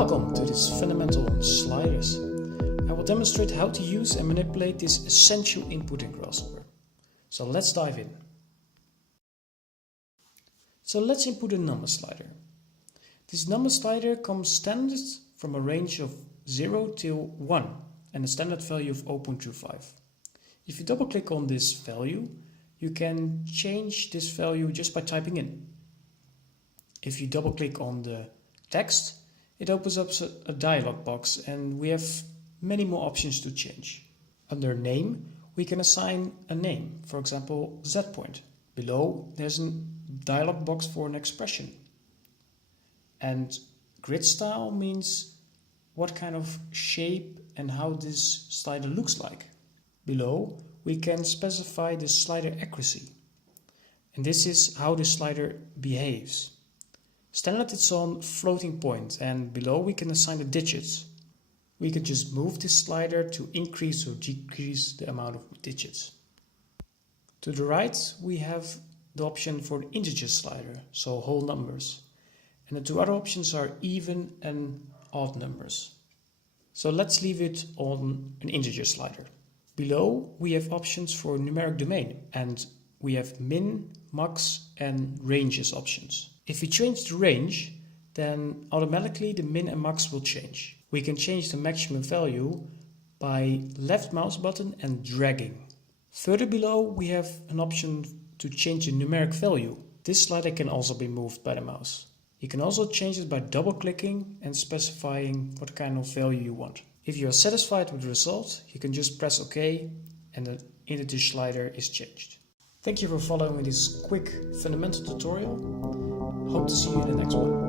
Welcome to this fundamental on sliders. I will demonstrate how to use and manipulate this essential input in Grasshopper. So let's dive in. So let's input a number slider. This number slider comes standard from a range of 0 till 1 and a standard value of 0.25. If you double click on this value, you can change this value just by typing in. If you double click on the text, it opens up a dialog box and we have many more options to change. Under name, we can assign a name, for example, Z-point. Below, there's a dialog box for an expression. And grid style means what kind of shape and how this slider looks like. Below, we can specify the slider accuracy. And this is how the slider behaves. Standard it's on floating point, and below we can assign the digits. We can just move this slider to increase or decrease the amount of digits. To the right we have the option for the integer slider, so whole numbers. And the two other options are even and odd numbers. So let's leave it on an integer slider. Below we have options for numeric domain, and we have min, max and ranges options. If we change the range, then automatically the min and max will change. We can change the maximum value by left mouse button and dragging. Further below we have an option to change the numeric value. This slider can also be moved by the mouse. You can also change it by double clicking and specifying what kind of value you want. If you are satisfied with the result, you can just press OK and the integer slider is changed. Thank you for following this quick fundamental tutorial. Hope to see you in the next one.